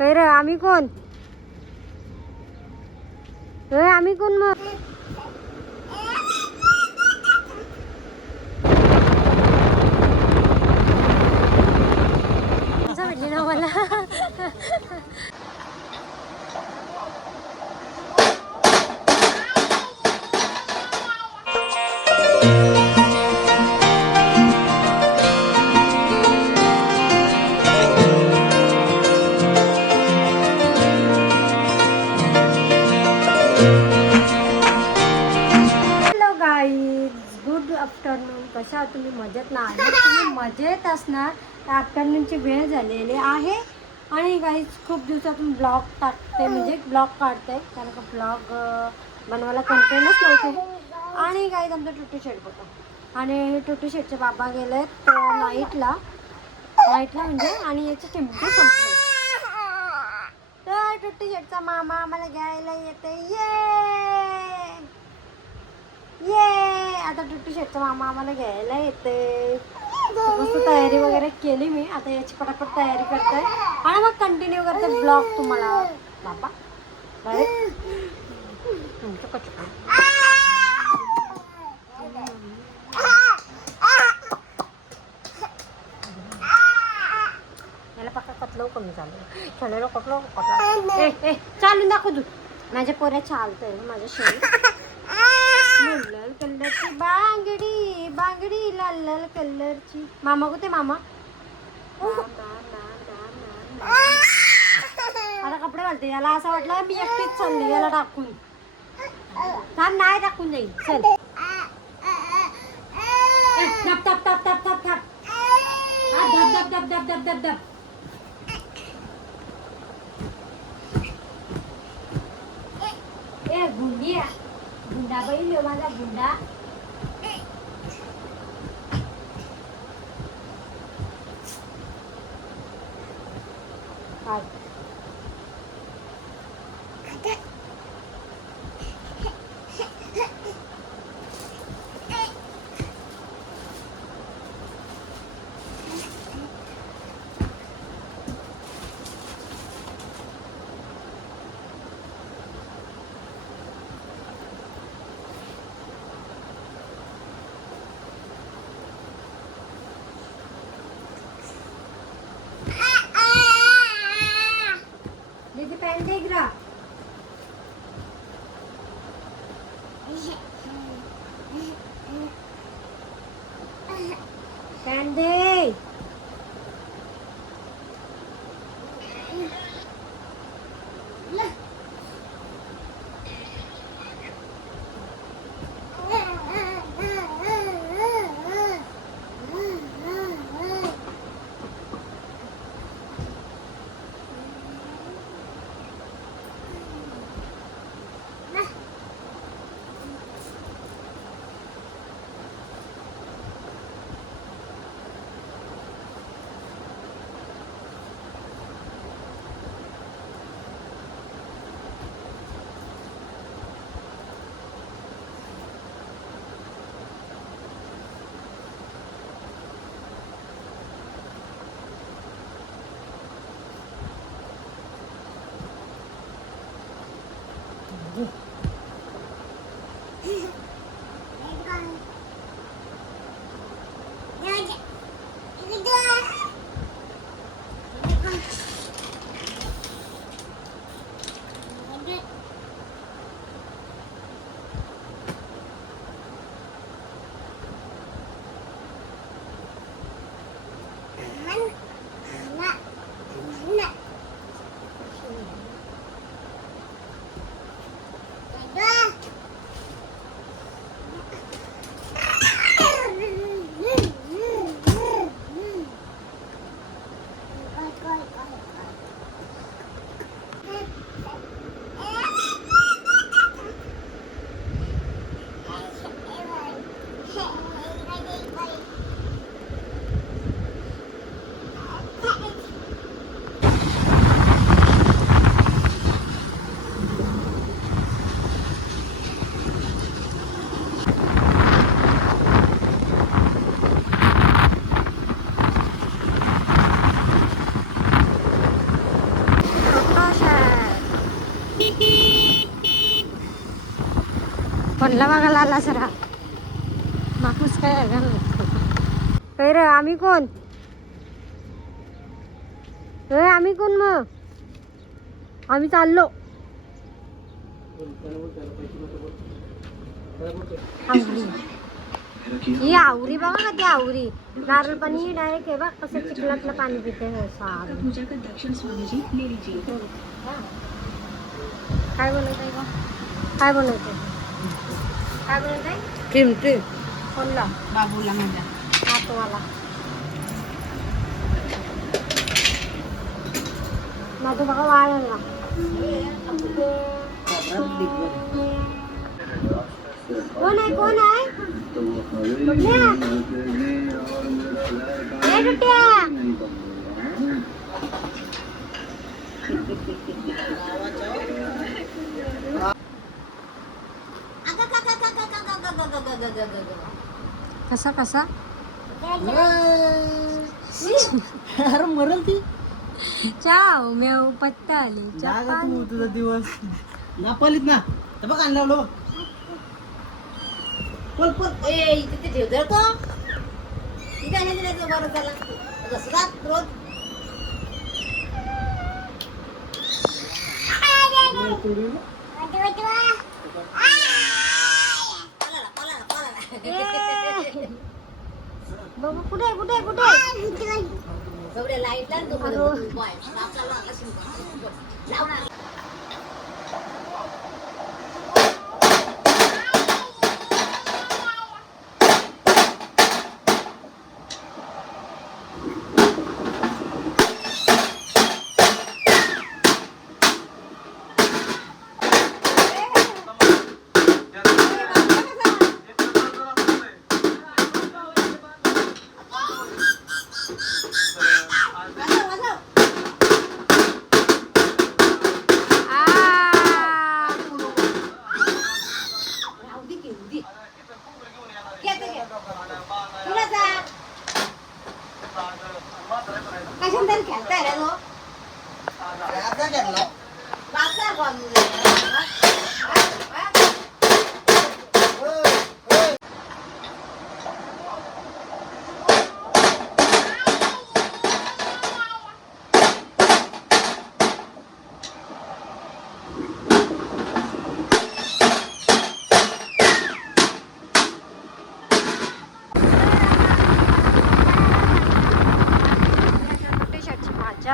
काय रे आम्ही कोण? आम्ही कोण मग? भेटली ना मला. Good afternoon. कशा आहात तुम्ही? मजेत ना? तुम्ही मजेत असणार. तर आफ्टरनूनची वेळ झालेली आहे आणि गाईज खूप दिवसातून ब्लॉग टाकते, म्हणजे ब्लॉग काढते, कारण का ब्लॉग बनवायला कंटेनच नव्हते. आणि गाईज आमचं टुट्टू शेट होतं आणि टुट्टू शेटचे बाबा गेलेत नाईटला म्हणजे, आणि याची चिमटी संपली. तर टुट्टू शेटचा मामा आम्हाला घ्यायला येते. आता टुट्टू शेटचा मामा आम्हाला घ्यायला येते. मस्त तयारी वगैरे केली मी. आता याची पटापट तयारी करते आणि मग कंटिन्यू करते ब्लॉग तुम्हाला. बाबा याला पक्का कतलं कमी चालू खेळायला कटलं चालून दाखव तू. माझ्या पोऱ्या चालतंय माझ्या शरीर. लाल कलरची बांगडी लाल लाल कलरची. मामा कुठे मामा? आता कपडे घालते. याला असं वाटलं मी एकटीच चालली याला टाकून. थांब नाही टाकून जाईल. चल धप धप धप धप धप धप धप धप धप धप धप धप. ए गुंडिया गुंडा बैल माझा गुंडा. दीदी पहन देख रहा. पहन दे. पडला बघायला आला सरा मापूस काय काय रे आम्ही कोण आम्ही कोण मग आम्ही चाललो ही आवरी बघा का ती आवरी नारळ पाणी डायरेक्ट आहे बघ कसं चिखलातलं पाणी पिते काय बनवत आहे का काय बनवत काय बनवत आहे क्रीम क्रीम कोणला बाबूला माझ्या हा तुम्हाला माझं बघा वाळला कोण आहे कोण आहे कसा कसा अरे मरल ती चाव मेव पत्ता आली जागा तू तुझा दिवस नापालीत ना तर बघ आणलं पल पल ए इथे ठेव जर तो इथे आणलं नाही बरं त्याला कसं जात रोज बाबा कुठे कुठे कुठे सगळ्या लाईट कशानंतर खेळताय रे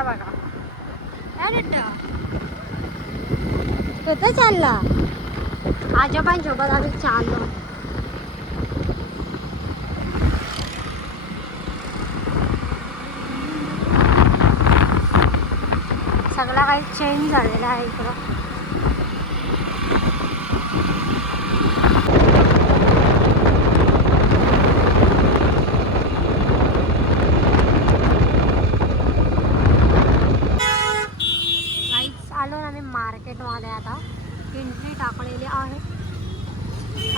बघा कुठे चालला आजोबांसोबत आम्ही चाललो सगळं काही चेंज झालेलं आहे इकडं मार्केटमध्ये आता एंट्री टाकलेली आहे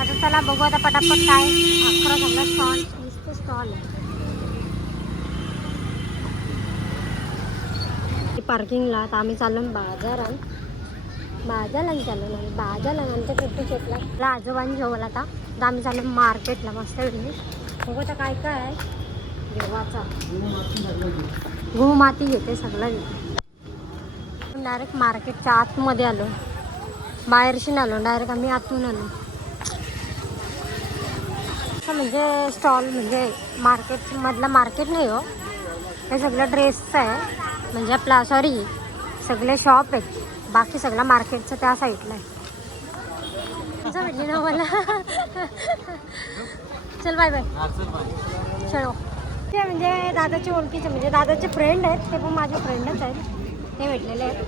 आता चला बघू आता पटापट काय 11 सगळं स्टॉल नुसते स्टॉल आहे पार्किंगला आता आम्ही चाललो बाजारात चाललो नाही बाजारात आमच्या ट्रिपी शेटला आजोबांनी जेवला आता आम्ही चाललो मार्केटला मस्त वेगळी बघू आता काय काय आहे देवाचा गहू माती घेते सगळं घेते डायरेक्ट मार्केटच्या आतमध्ये आलो बाहेरशी आलो डायरेक्ट आम्ही आतून आलो म्हणजे स्टॉल म्हणजे मार्केटमधला मार्केट नाही हो हे सगळं ड्रेसचं आहे म्हणजे आपला सॉरी सगळे शॉप आहेत बाकी सगळं मार्केटचं त्या साईडला आहे तुमचं भेटली ना मला चल बाय बाय चलो ते म्हणजे दादाचे ओळखीचे म्हणजे दादाचे फ्रेंड आहेत ते पण माझे फ्रेंडच आहेत ते भेटलेले आहेत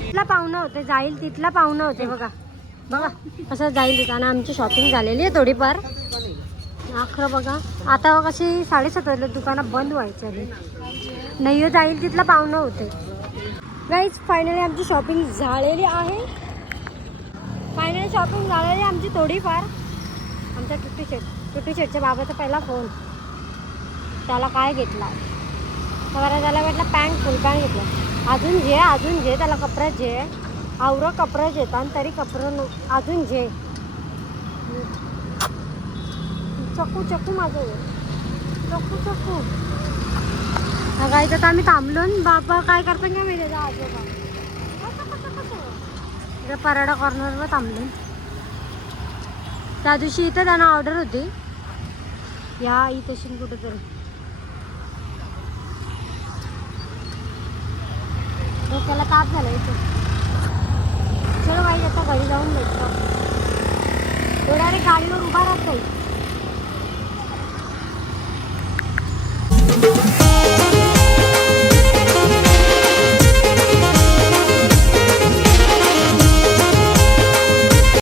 तिथला पाहुणं होते जाईल तिथला पाहुणं होते बघा बघा कसं जाईल तिथं आणि आमची शॉपिंग झालेली आहे थोडीफार अखरं बघा आता कशी 7:30 वाजले दुकानं बंद व्हायची आधी नाही जाईल तिथला पाहुणं होते गाईज फायनली आमची शॉपिंग झालेली आहे आमची थोडीफार आमच्या टुट्टी शेटच्या बाबाचा पहिला फोन त्याला काय घेतला तर त्याला भेटला फुल पॅन्ट घेतला अजून जे त्याला कपड्यात जे आवरं कपडं घेतात तरी कपडं अजून जे चकू चकू माझं आहे. चकू चकू गाईत आता आम्ही थांबलो न बाबा काय करतो काय माहिती आजोबा इथे पराडा कॉर्नरवर थांबलो. त्या दिवशी इथं त्यांना ऑर्डर होती या इथं कुठेतरी. डोक्याला ताप झाला इथे. चलो गाईत आता घरी जाऊन भेटतो. थोड्या रे गाडीवर उभा राहतो.